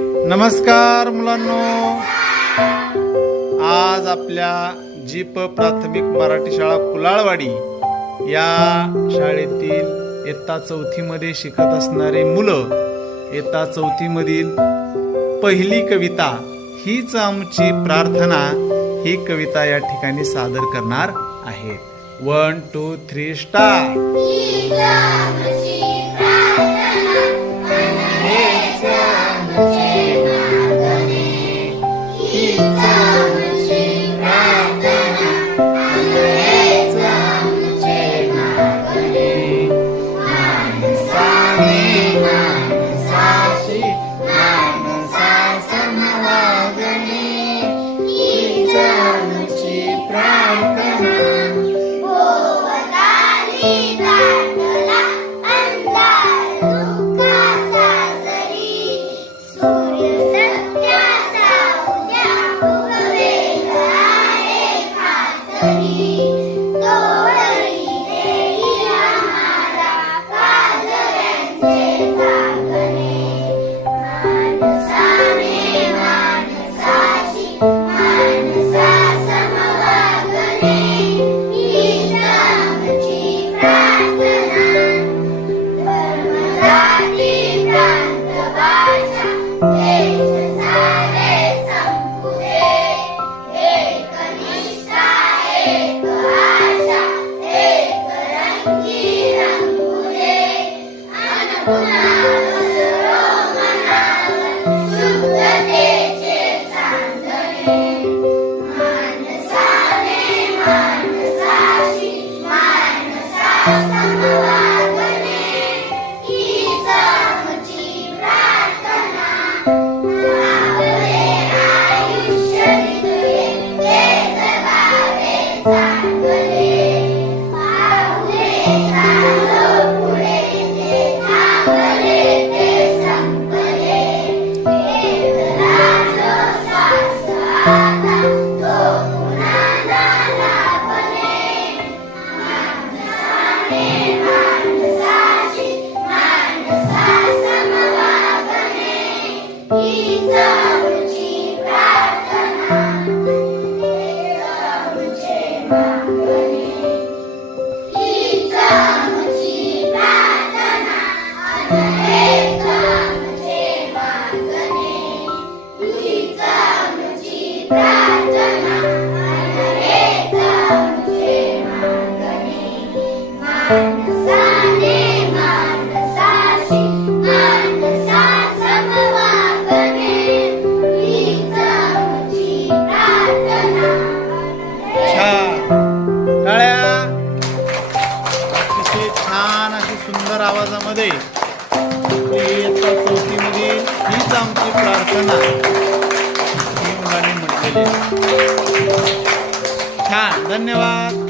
नमस्कार मुलांनो, आज आपल्या जीप प्राथमिक मराठी शाळा कुलाळवाडी या शाळेतील इयत्ता 4थी मध्ये शिकत असणारे मुलं इयत्ता 4थी मधील पहिली कविता हीच आमची प्रार्थना ही कविता या ठिकाणी सादर करणार आहेत. 1 2 3 स्टार्ट. छान अशी सुंदर आवाजामध्ये इयत्ता 4थी मधील हीच आमची प्रार्थना ही मुलांनी म्हटलेली. छान, धन्यवाद.